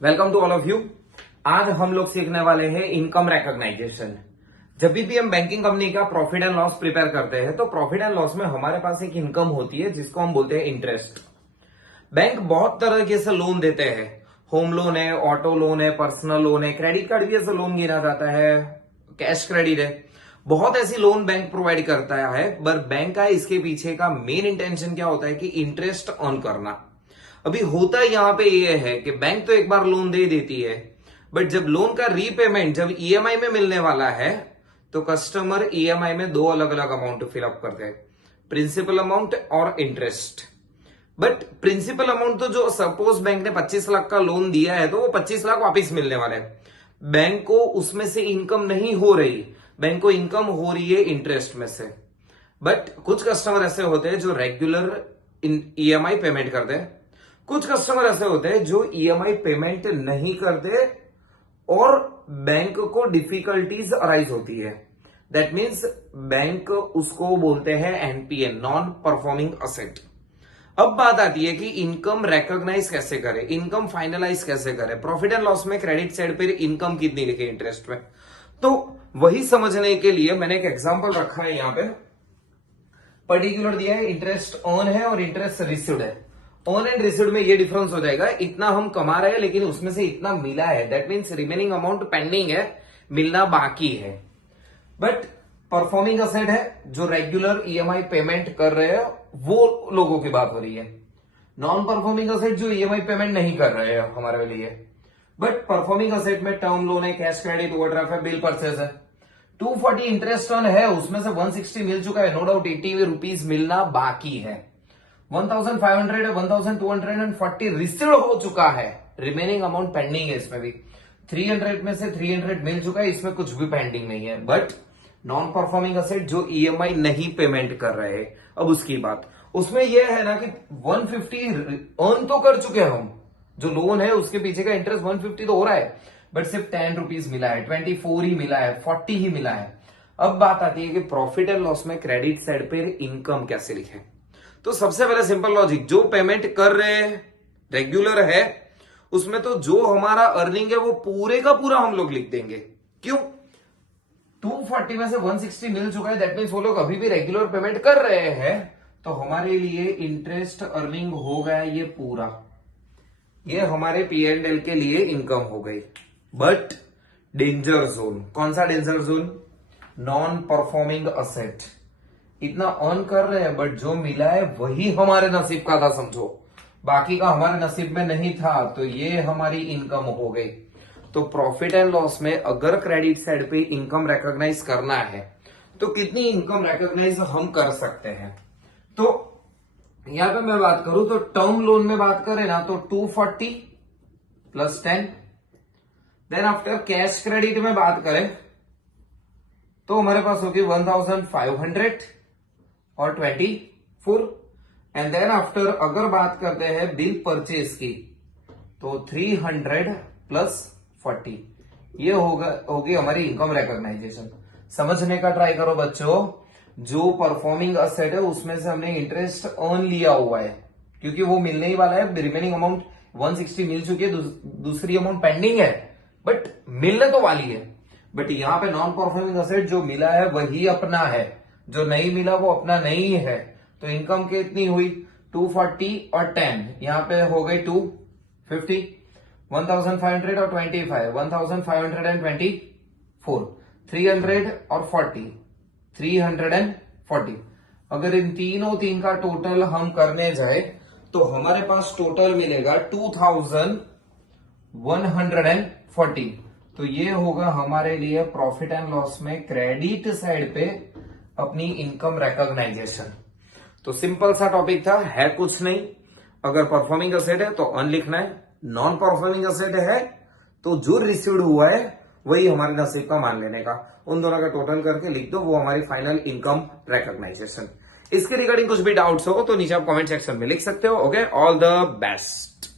Welcome to all of you. आज हम लोग सीखने वाले हैं इनकम रिकॉग्नाइजेशन। जब भी हम बैंकिंग कंपनी का प्रॉफिट एंड लॉस प्रिपेयर करते हैं तो प्रॉफिट एंड लॉस में हमारे पास एक इनकम होती है जिसको हम बोलते हैं इंटरेस्ट। बैंक बहुत तरह के से लोन देते हैं। होम लोन है, ऑटो लोन है, पर्सनल लोन है, क्रेडिट कार्ड भी ऐसे लोन गिना जाता है, कैश क्रेडिट है। बहुत ऐसी लोन बैंक प्रोवाइड करता है, पर बैंक का इसके पीछे का मेन इंटेंशन क्या होता है कि इंटरेस्ट अर्न करना। अभी होता यहाँ पे ये है कि बैंक तो एक बार लोन दे देती है, बट जब लोन का रीपेमेंट जब ईएमआई में मिलने वाला है तो कस्टमर ईएमआई में दो अलग अलग अमाउंट फिलअप करते हैं, प्रिंसिपल अमाउंट और इंटरेस्ट। बट प्रिंसिपल अमाउंट तो जो सपोज बैंक ने 25 लाख का लोन दिया है तो वो 25 लाख वापिस मिलने वाले हैं। बैंक को उसमें से इनकम नहीं हो रही, बैंक को इनकम हो रही है इंटरेस्ट में से। बट कुछ कस्टमर ऐसे होते हैं जो रेगुलर ईएमआई पेमेंट करते हैं, कुछ कस्टमर ऐसे होते हैं जो ईएमआई पेमेंट नहीं करते और बैंक को डिफिकल्टीज अराइज होती है। दैट मीन्स बैंक उसको बोलते हैं एनपीए, नॉन परफॉर्मिंग असेट। अब बात आती है कि इनकम रिकॉग्नाइज कैसे करें, इनकम फाइनलाइज कैसे करें, प्रॉफिट एंड लॉस में क्रेडिट साइड पर इनकम कितनी लिखे इंटरेस्ट में। तो वही समझने के लिए मैंने एक एग्जांपल रखा है यहाँ पे। पर्टिकुलर दिया है इंटरेस्ट अर्न है और इंटरेस्ट रिसीव्ड है। अर्न एंड रिसीव्ड में ये डिफरेंस हो जाएगा, इतना हम कमा रहे हैं लेकिन उसमें से इतना मिला है, that means remaining amount pending है, मिलना बाकी है। बट परफॉर्मिंग असेट है, जो रेगुलर ईएमआई पेमेंट कर रहे हैं वो लोगों की बात हो रही है। नॉन परफॉर्मिंग असेट जो ईएमआई पेमेंट नहीं कर रहे हैं हमारे लिए। बट परफॉर्मिंग असेट में टर्म लोन है, कैश क्रेडिट, ओवरड्राफ्ट है, बिल परचेज है। 240 इंटरेस्ट अर्न है, उसमें से 160 मिल चुका है, नो डाउट 80 रुपीज मिलना बाकी है। 1500 है, 1240 रिसीव हो चुका है, रिमेनिंग अमाउंट पेंडिंग है इसमें भी। 300 में से 300 मिल चुका है, इसमें कुछ भी पेंडिंग नहीं है। बट नॉन परफॉर्मिंग असेट जो ईएमआई नहीं पेमेंट कर रहे हैं, अब उसकी बात उसमें यह है ना कि 150 अर्न तो कर चुके हैं हम, जो लोन है उसके पीछे का इंटरेस्ट 150 तो हो रहा है, बट सिर्फ 10 रुपीज मिला है, 24 ही मिला है, 40 ही मिला है। अब बात आती है कि प्रॉफिट एंड लॉस में क्रेडिट साइड पे इनकम कैसे लिखे। तो सबसे पहले सिंपल लॉजिक, जो पेमेंट कर रहे हैं रेगुलर है उसमें तो जो हमारा अर्निंग है वो पूरे का पूरा हम लोग लिख देंगे। क्यों? 240 में से 160 मिल चुका है, दैट मीन्स वो लोग अभी भी रेगुलर पेमेंट कर रहे हैं, तो हमारे लिए इंटरेस्ट अर्निंग हो गया ये पूरा, ये हमारे P&L के लिए इनकम हो गई। बट डेंजर जोन, कौन सा danger zone? Non performing asset. इतना अर्न कर रहे हैं बट जो मिला है वही हमारे नसीब का था समझो, बाकी का हमारे नसीब में नहीं था, तो ये हमारी इनकम हो गई। तो प्रॉफिट एंड लॉस में अगर क्रेडिट साइड पे इनकम रिकॉग्नाइज करना है तो कितनी इनकम रिकॉग्नाइज हम कर सकते हैं। तो यहां पे मैं बात करूं तो टर्म लोन में बात करें ना तो 240 plus 10। Then after cash credit में बात करें तो हमारे पास होगी 1500 और 24। एंड देन आफ्टर अगर बात करते हैं बिल परचेज की तो 300 प्लस 40, ये होगी हमारी इनकम रिकॉग्नाइजेशन। समझने का ट्राई करो बच्चों, जो परफॉर्मिंग असेट है उसमें से हमने इंटरेस्ट अर्न लिया हुआ है क्योंकि वो मिलने ही वाला है, रिमेनिंग अमाउंट 160 मिल चुकी है, दूसरी अमाउंट पेंडिंग है बट मिलने तो वाली है। बट यहां पे नॉन परफॉर्मिंग असेट जो मिला है वही अपना है, जो नहीं मिला वो अपना नहीं है। तो इनकम कितनी हुई? 240 और 10, यहां पे हो गई 250, 1500 और 25, 1524, 300 और 40, 340। अगर इन तीन का टोटल हम करने जाए तो हमारे पास टोटल मिलेगा 2140। तो ये होगा हमारे लिए प्रॉफिट एंड लॉस में क्रेडिट साइड पे अपनी इनकम रिकॉग्नाइजेशन। तो सिंपल सा टॉपिक था, है कुछ नहीं। अगर परफॉर्मिंग असेट है तो अर्न लिखना है, नॉन परफॉर्मिंग असेट है तो जो रिसीव्ड हुआ है वही हमारे नसीब का मान लेने का, उन दोनों का टोटल करके लिख दो, वो हमारी फाइनल इनकम रिकॉग्नाइजेशन। इसके रिगार्डिंग कुछ भी डाउट्स हो तो नीचे आप कमेंट सेक्शन में लिख सकते हो। Okay, all the best.